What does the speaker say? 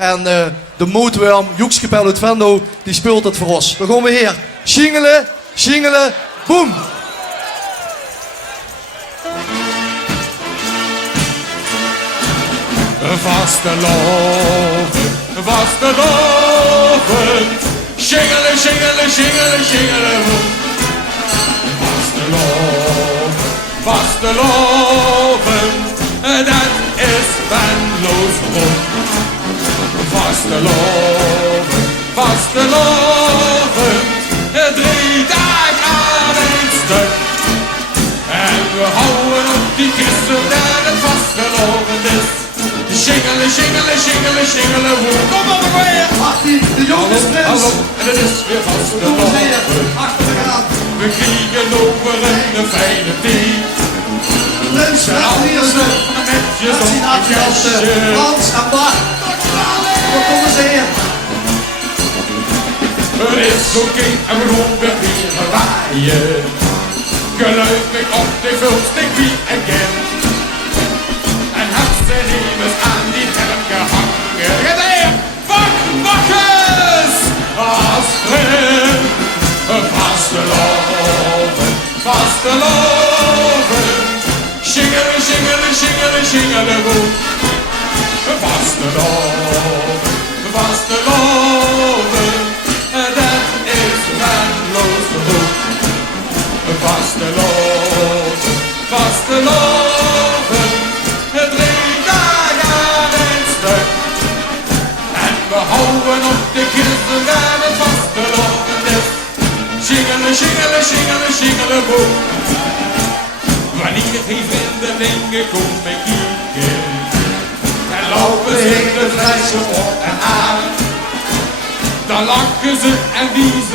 En de mootworm, Joekskapel uit Venlo, die speelt het voor ons. Dan gaan we hier. Shingelen, shingelen, boem! Vasteloven, shingelen, shingelen, shingelen, shingelen, boem. Vasteloven, dat is Venlo's roem. Vasteloven, 3 dagen aan een stuk. En we houden op die kisten dat het vasteloven is. Shingelen, shingelen, shingelen, shingelen, woe. Kom op weer! De jongens, Hallo, en het is weer vasteloven. achteraan. We kriegen over een fijne tijd. Prins, Alles netjes op een kastje. Frans en Bart. Wat komen ze hier? Het is oké en we gaan weer waaien. Gelukkig op de vulstek wie en Gent. En had ze nevens aan die helm gehangen. Get hier! Bakkes! Als vriend. Vasteloven. Shingelen, shingelen, shingelen, shingelen, boem. Vasteloven, dat is Venlo's roem. Vasteloven, 3 dagen aan een stuk. En we houden op de kisten dat het vasteloven is. Shingelen, shingelen, shingelen, shingelen, boem. Wanneer geen vreemdelingen komen kijken, en lopen ze de flessen op en aan, dan lachen ze en wiezen